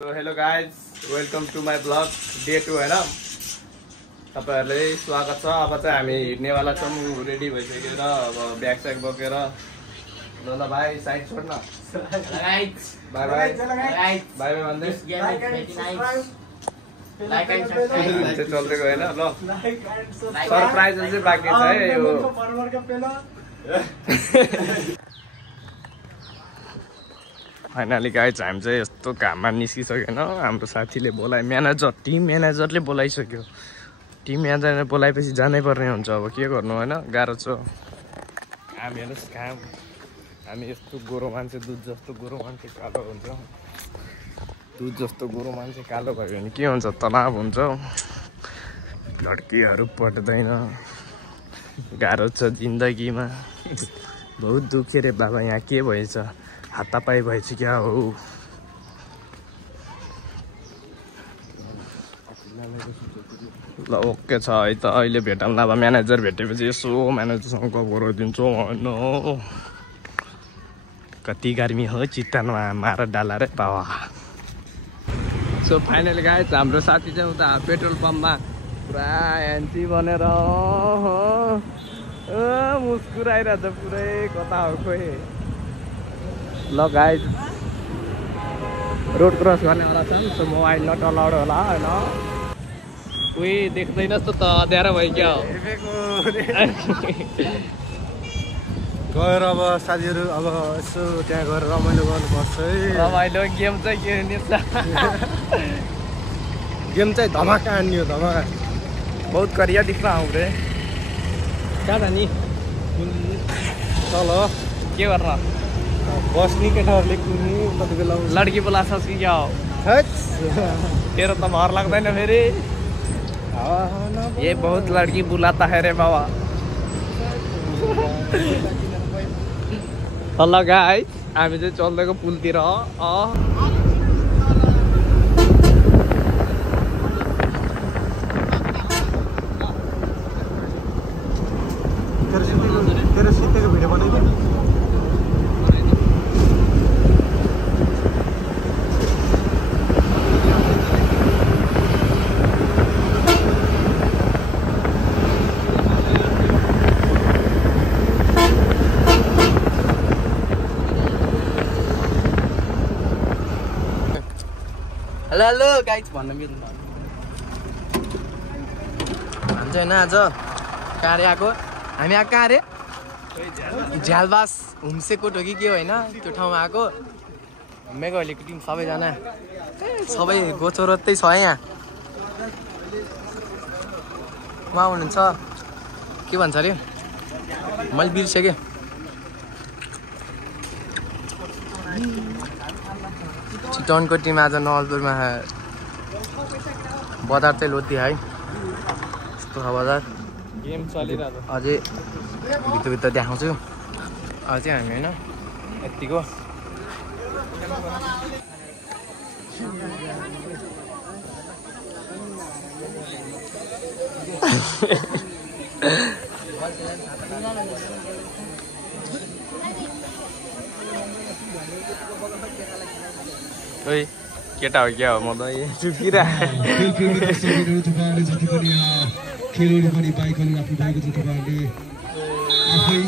So hello guys, welcome to my vlog day 2 हैन तपाईहरुले स्वागत छ। अब चाहिँ हामी हिड्नेवाला छौं, रेडी भइसकेर अब ब्याग स्याग बोकेर। ल भाइ साइड छोड्न। Guys bye bye bye bye भन्दै लाइक एन्ड सब्स्क्राइब चाहिँ चल्दै गयो हैन। ल सरप्राइज चाहिँ बाँकी छ है यो। फाइनली गाइज हामी चाहिँ यस्तो घाममा निस्किसक्यो हैन। हाम्रो साथीले बोलाए, टिम म्यानेजरले बोलाइसक्यो। टिम म्यानेजरले बोलाएपछि जानै पर्ने हुन्छ। अब के गर्नु हैन, गाह्रो छ। घाम हेर्नुस् घाम, हामी यस्तो गोरो मान्छे, दुध जस्तो गोरो मान्छे कालो हुन्छ। दुध जस्तो गोरो मान्छे कालो भयो भने के हुन्छ, तनाव हुन्छ, लड्कीहरू पट्दैन, गाह्रो छ जिन्दगीमा। बहुत दुखे रे बाबा, यहाँ के भएछ, हातापाई भएछ क्या हो। ल ओके छ है त, अहिले भेटौँ। अब म्यानेजर भेटेपछि यसो म्यानेजरसँग गफ गराइदिन्छु होइन। कति गर्मी हो चित्तनमा, मार डाला रे बाबा। सो फाइनली गाइज हाम्रो साथी चाहिँ उता पेट्रोल पम्पमा पुरा एन्टी बनेर मुस्कुराइरहेछ पुरै। कता हो खोइ। ल गाइज रोड क्रस गर्नेवाला छन्, सो मोबाइल नटलाउड होला होइन। उही देख्दैनस् त अँध्यारो भयो क्या हो। गएर अब साथीहरू अब यसो त्यहाँ गएर रमाइलो गर्नुपर्छ है। रमाइलो गेम चाहिँ के गेम चाहिँ धमाका हान्ने हो, धमाका। बहुत करिया दिख रहा हूँ रे। कहाँ जाने चल के गर्न, बस्ने केटाहरूले कुर्ने कति बेला लड्की बोलाछस् कि क्या हो। तेरो त भर लाग्दैन फेरि। ये बहुत लड़की बुलाता है रे बाबा। हेलो गाइस, हामी चाहिँ चल्दैको पुलतिर। तेरो सित्तेको भिडियो बनाइदियो। हेलो हेलो गाइस भन्न मिल्दैन। हामी चाहिँ आज कार आएको, हामी आएको कहाँ अरे, झ्यालबास होमस्टेको टोकी के होइन त्यो ठाउँमा आएको। मेघहरूको टिम सबैजना सबै गोचरोत्तै छ यहाँ। उहाँ हुनुहुन्छ, के भन्छ अरे मैले बिर्सेँ। चितवनको टिम आज नवलपुरमा बजार चाहिँ लोती है। यस्तो छ बजार, गेम चलिरहेछ। अझै भित्र देखाउँछु। अझै हामी होइन यत्तिको। ओइ केटा हो क्या हो, म त चुकिरहेको। खेलहरू पनि बाइकहरू आफ्नो भएको छ। तपाईँहरूले आफै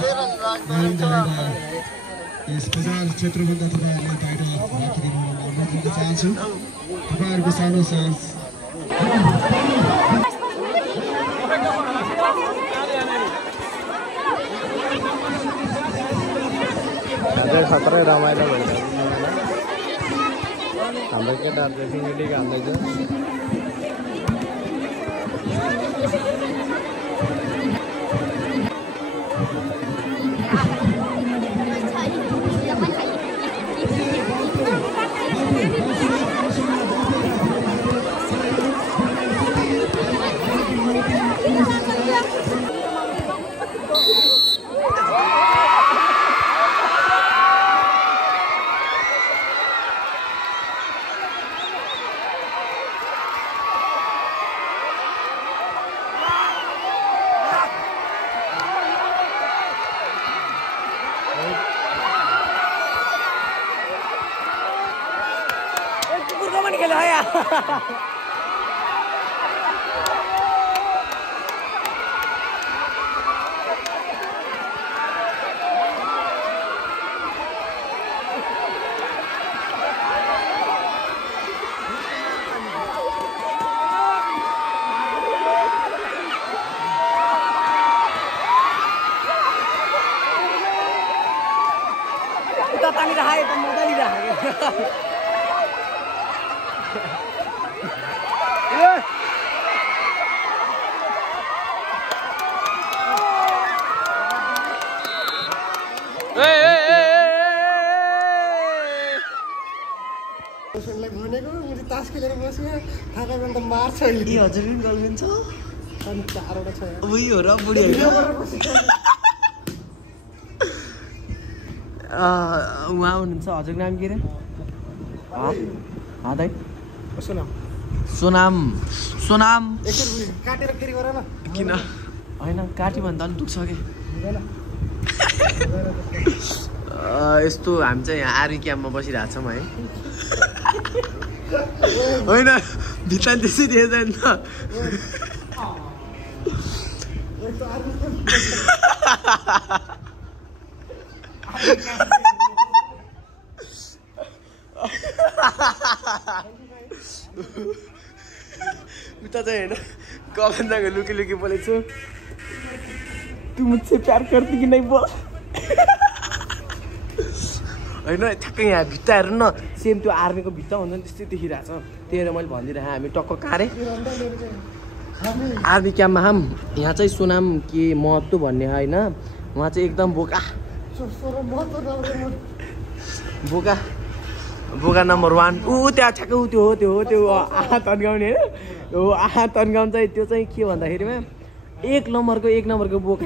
यस बजार क्षेत्रभन्दा तपाईँहरूले बाहिर राखिदिनु अनुरोध गर्न चाहन्छु। तपाईँहरूको सानो सास खतरै रमाइलो भइरहेको हाम्रो केटाहरू चाहिँ सिङ्गिटीको हाल्दैछ। मैले है पानी रहाए तो मजा नहीं रहा भनेको मैले तास खेलेर बस्यो थाहा त मार्छ अहिले हजुर पनि गर्नुहुन्छ अनि 4 वटा छ उही हो र बुढीहरु उहाँ हुनुहुन्छ हजुरको नाम के रे दाइ सोनाम सोनाम एकचोटि काटेर फेरि गर न किन हैन काट्यो भने त अनि दुख्छ के यस्तो हामी चाहिँ यहाँ आर्मी क्याम्पमा बसिरहेको छौँ है होइन भित्र त्यसै दिएछ नि त उता चाहिँ होइन कलन्दाको लुकी लुकी बोलेको छु तू मुझसे प्यार करती कि नहीं बोल होइन ठ्याक्कै यहाँ भित्ता हेर्नु न सेम त्यो आर्मीको भित्ता हुन्छ नि त्यस्तै देखिरहेको छ त्यही भएर मैले भनिदिरहेँ हामी टक्क कहाँ रे आर्मी क्याम्पमा हाम यहाँ चाहिँ सोनाम के महत्त्व भन्ने होइन उहाँ चाहिँ एकदम बोका बोका बोका नम्बर 1 ऊ त्यहाँ ठ्याक्कै ऊ त्यो आहा तन्काउने होइन हो आहा तन्काउनु चाहिँ त्यो चाहिँ के भन्दाखेरिमा एक नम्बरको बोका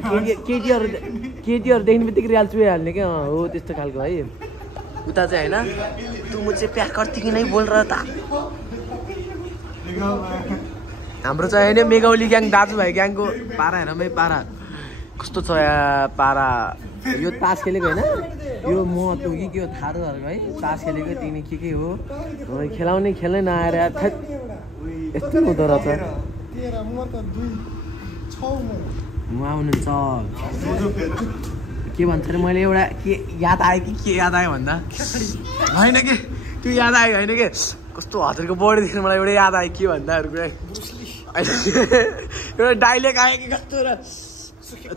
केटीहरू देख्ने बित्तिकै रियाल चुहाल्ने क्या हो त्यस्तो खालको है उता चाहिँ होइन तँ मुझसे प्यार करती कि नहीं बोल रहा था हाम्रो चाहिँ होइन मेघौली ग्याङ दाजुभाइ ग्याङको पारा हेर मै पारा कस्तो छ पारा यो तास खेलेको होइन यो महत्त्व कि के हो थारूहरूको है तास खेलेको तिमी के हो खेलाउने खेल्नै नआएर यस्तो हुँदो रहेछ उहाँ हुनुहुन्छ के भन्छ अरे मैले एउटा के याद आयो कि के याद आयो भन्दा होइन कि त्यो याद आयो होइन कि कस्तो हजुरको बडीदेखि मलाई एउटा याद आयो के भन्दाहरू कुरा एउटा डाइलेग आयो कि कस्तो र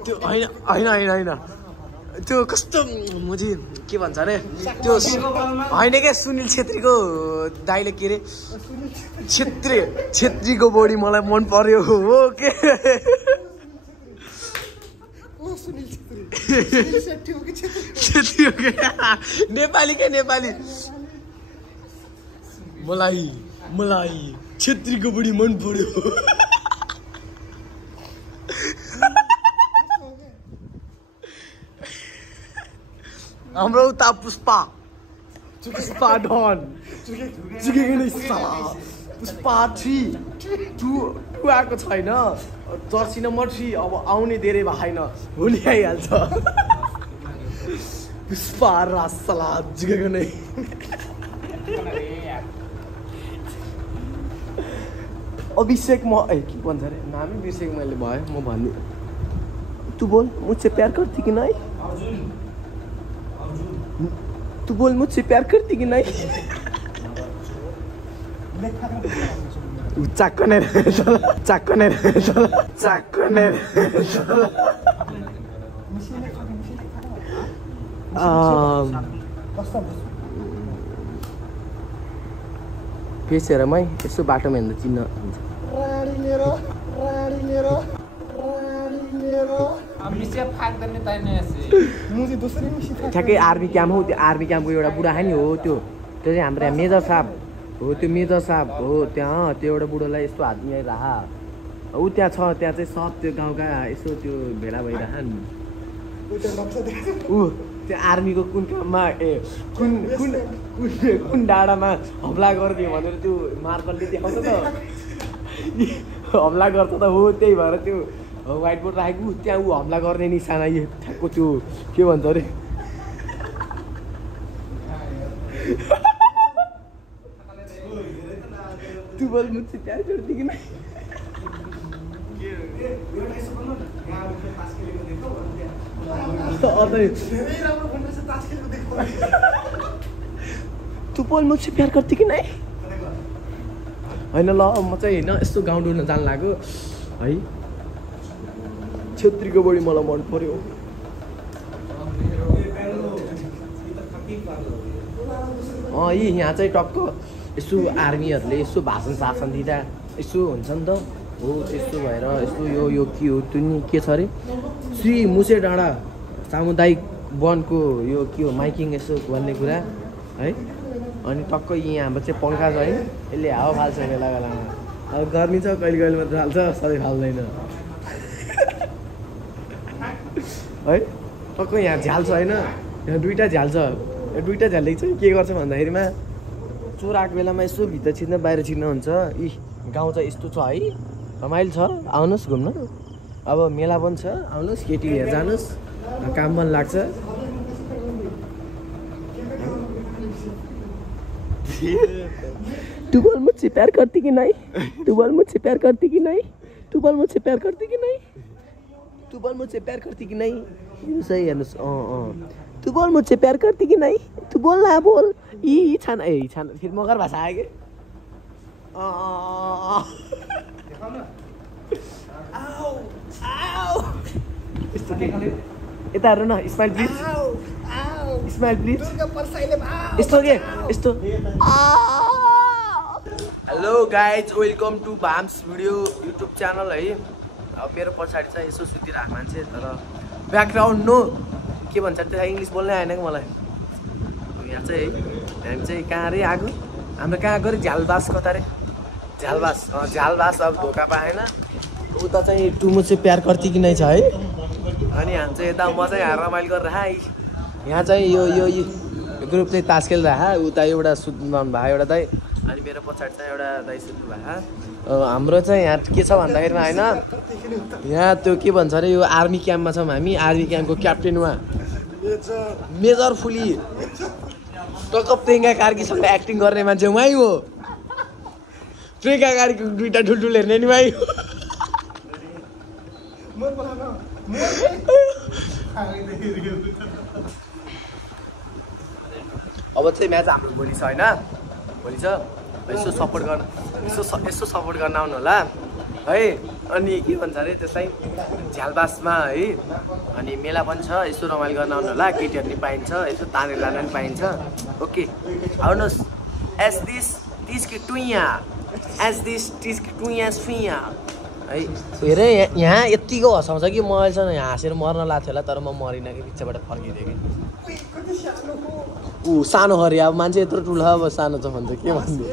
त्यो होइन त्यो कस्तो मुझे के भन्छ अरे त्यो होइन क्या सुनिल छेत्रीको डाइलेग के अरे छेत्रीको बडी मलाई मन पर्यो हो के नेपाली क्या नेपाली मलाई छेत्रीको बडी मन पर्यो हाम्रो उता पुष्पा डन चुकेको नै पुष्पा 2 आएको छैन जर्सी नम्बर 3 अब आउने धेरै भएन भोलि आइहाल्छ पुष्पा रासला जुगेको नै अभिषेक के भन्छ अरे नामै बिर्सेको मैले भयो म भन्ने तू बोल मुझसे प्यार करती कि नहीं तू बोल मुझसे प्यार करती कि नहीं चाक्क नै फेस हेरमै यसो बाटोमा हिँड्दा चिन्न हुन्छ ठ्याक्कै आर्मी क्याम्प हो त्यो आर्मी क्याम्पको एउटा बुढा नि हो त्यो चाहिँ हाम्रो यहाँ मेजर साहब हो त्यो मेजर साहब हो त्यहाँ त्यो एउटा बुढोलाई यस्तो हात मिलाइरह ऊ त्यहाँ छ त्यहाँ चाहिँ सब त्यो गाउँका यसो त्यो भेला भइरह नि ऊ त्यो आर्मीको कुन काममा कुन डाँडामा हमला गरिदियो भनेर त्यो मार्कलले देखाउँछ त हमला गर्छ त हो त्यही भएर त्यो व्हाइट बोर्ड राखेको त्यहाँ ऊ हमला गर्ने निशाना यो ठ्याक्को त्यो के भन्छ अरे तू बोल मुझसे प्यार करती कि नहीं तू बोल मुझसे प्यार करती कि नहीं होइन ल म चाहिँ होइन यस्तो गाउँ डुल्न जानु लाग्यो है छेत्रीको बढी मलाई मन पर्यो यी यहाँ चाहिँ टक्क यसो आर्मीहरूले यसो भाषण शासन दिँदा यसो हुन्छ नि त हो त्यस्तो भएर यसो यो के हो त्यो नि के छ अरे श्री मुसे डाँडा सामुदायिक वनको यो के हो माइकिङ यसो भन्ने कुरा है अनि टक्क यहाँ हाम्रो चाहिँ पङ्खा छ है यसले हावा फाल्छ बेला बेलामा अब गर्मी छ कहिले कहिले मात्र फाल्छ सधैँ फाल्दैन है टक्क यहाँ झ्याल छ होइन यहाँ दुईवटा झ्याल छ यो दुईवटा झ्यालले चाहिँ के गर्छ भन्दाखेरिमा चोर आएको बेलामा यसो भित्र छिर्न बाहिर छिर्न हुन्छ यी गाउँ चाहिँ यस्तो छ है रमाइलो छ आउनुहोस् घुम्न अब मेला पनि छ आउनुहोस् केटी हेर जानुहोस् काम पनि लाग्छ तू बोल मुझसे प्यार करती कि नहीं तू बोल मुझसे प्यार करती कि नहीं तू बोल मुझसे प्यार करती कि नहीं तू बोल मुझसे प्यार करती कि नहीं सही हेर्नुहोस् तू बोल मुझसे प्यार करती कि नहीं तू बोल ना बोल यी छान ए छान फेरि मगर भाषा आयो कि यता हेर्नु न स्माइल प्लिज स्माइल प्लिज यस्तो के यस्तो हेलो गाइज वेलकम टु भाम्स भिडियो युट्युब च्यानल है अब मेरो पछाडि चाहिँ यसो सुतिरहेको मान्छे तर ब्याकग्राउन्ड नो के भन्छ त्यो इङ्ग्लिस बोल्नै आएन कि मलाई यहाँ चाहिँ हामी चाहिँ कहाँ अरे आएको हाम्रो कहाँ गयो झ्यालबास कता अरे झ्यालबास अब धोका पाएन उता चाहिँ टु मुझसे प्यार करती कि नै छ है अनि हामी चाहिँ यता म चाहिँ यहाँ रमाइलो गरेर यहाँ चाहिँ यो ग्रुप चाहिँ तास खेलिरहेको उता एउटा सुत्नु भएको एउटा दाइ अनि मेरो पछाडि चाहिँ एउटा दाइ सुत्नु भएको हाम्रो चाहिँ यहाँ के छ भन्दाखेरिमा होइन यहाँ त्यो के भन्छ अरे यो आर्मी क्याम्पमा छौँ हामी आर्मी क्याम्पको क्याप्टेनमा मेजर फुली टकअप प्रियङ्का कार्कीसँग एक्टिङ गर्ने मान्छे उहाँ हो प्रियङ्का कार्कीको दुईवटा ठुल्ठुलो हेर्ने नि उहाँ हो अब चाहिँ म्याच हाम्रो भोलि छ होइन भोलि छ यसो सपोर्ट गर्न यसो सपोर्ट गर्न आउनु होला है अनि के भन्छ अरे त्यसलाई झ्यालबासमा है अनि मेला पनि छ यसो रमाइलो गर्न आउनु होला केटीहरू पनि पाइन्छ यसो तानेर लान पनि पाइन्छ ओके आउनुहोस् एज दिस कि टुइया एज दिस टिस कि टुइया सुइया है हेरेँ यहाँ यत्तिको हँसाउँछ कि म अहिलेसम्म यहाँ हाँसेर मर्न लाग्थ्यो होला तर म मरिनँ कि पिछाबाट फर्किदिएँ कि ऊ सानो हरे अब मान्छे यत्रो ठुलो अब सानो छ भन्छ के भन्नु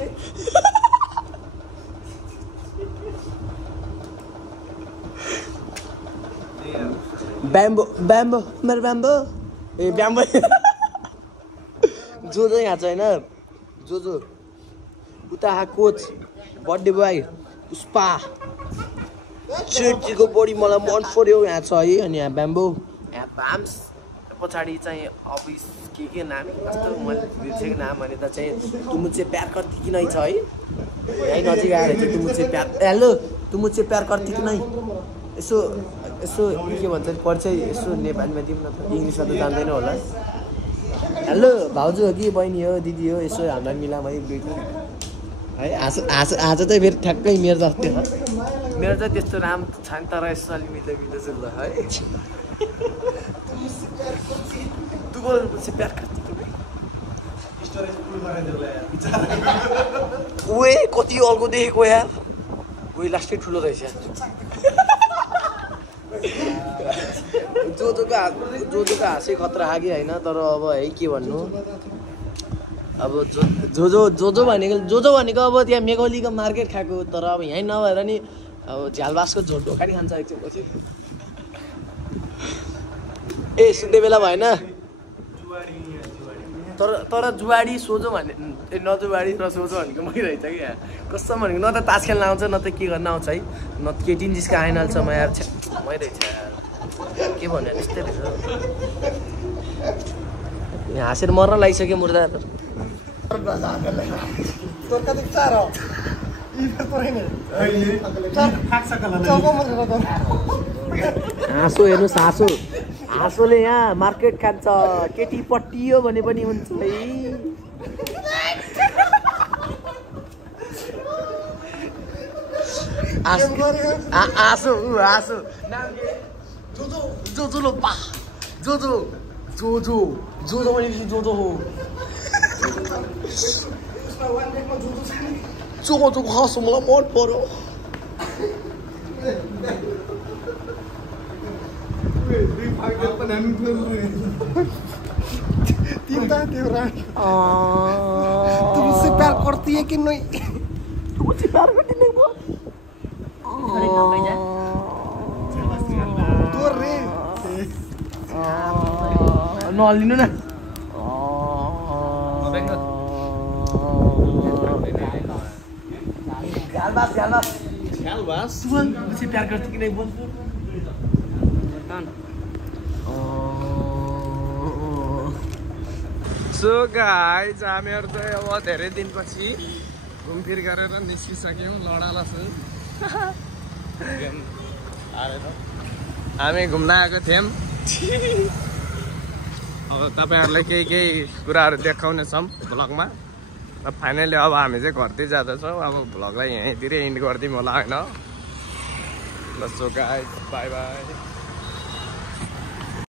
ब्याम्बो ब्याम्बो मेरो ब्याम्बो ए ब्याम्बो जो यहाँ छ होइन जो उता कोच बर्थडे बोय पुष्पा छेत्रीको बढी मलाई मन पर्यो यहाँ छ है अनि यहाँ ब्याम्बो यहाँ भाम्स पछाडि चाहिँ अफिस के नाम कस्तो मैले बिर्सेको नाम भने त चाहिँ तु मुझसे प्यार करती कि नै छ है यहीँ नजिक आएर चाहिँ तु मुझसे प्यार हेलो तु मुझसे प्यार करती कि नै यसो के भन्छ परिचय यसो नेपालीमा दिउँ न त इङ्ग्लिसमा त जान्दैन होला हेलो भाउजू हो कि बहिनी हो दिदी हो यसो हामीलाई मिलाम है दुईवटा है आज चाहिँ फेरि ठ्याक्कै मेरो जस्तै छ मेरो चाहिँ त्यस्तो राम्रो छैन तर यसो अलि मिल्दो ल है तु बोल मुझसे प्यार करती कि नहीं ओए कति अल्गो देखेको यार ओए लास्टै ठुलो रहेछ जोजोको हाँसै खतरा खागे होइन तर अब है के भन्नु अब जोजो भनेको अब त्यहाँ मेघौलीको मार्केट खाएको तर अब यहीँ नभएर नि अब झ्यालबासको झोल ढोका नि खान्छ एकछिनपछि ए सुत्ने बेला भएन तर जुवाडी सोझो भने नजुवाडी र सोझो भनेको मै रहेछ कि यहाँ कस्तो भनेको न त तास खेल्न आउँछ न त के गर्न आउँछ है न केटी जिस्का आइनहाल्छ म यार मै रहेछ के भन्यो त्यस्तै रहेछ हाँसेर मर्न लागिसक्यो मुर्दा हाँसो हेर्नुहोस् हाँसो हाँसोले यहाँ मार्केट खान्छ केटी पट्टियो भने पनि हुन्छ है हाँसो हाँसो जो लो पा जो भने जो हो जो हाँसो मलाई मन पर्यो तुमसे प्यार करती है कि नहीं? तुमसे प्यार करती नहीं वो नलिनु न मुझसे प्यार करती कि नहीं बोल सो गाइज हामीहरू चाहिँ अब धेरै दिनपछि घुमफिर गरेर निस्किसक्यौँ लडालसु हामी घुम्न आएको थियौँ अब तपाईँहरूलाई केही कुराहरू देखाउनेछौँ भ्लगमा र फाइनली अब हामी चाहिँ घरतिर जाँदैछौँ अब भ्लगलाई यहीँतिर इन्ड गरिदिउँ होला होइन ल सो गाइज बाई बाई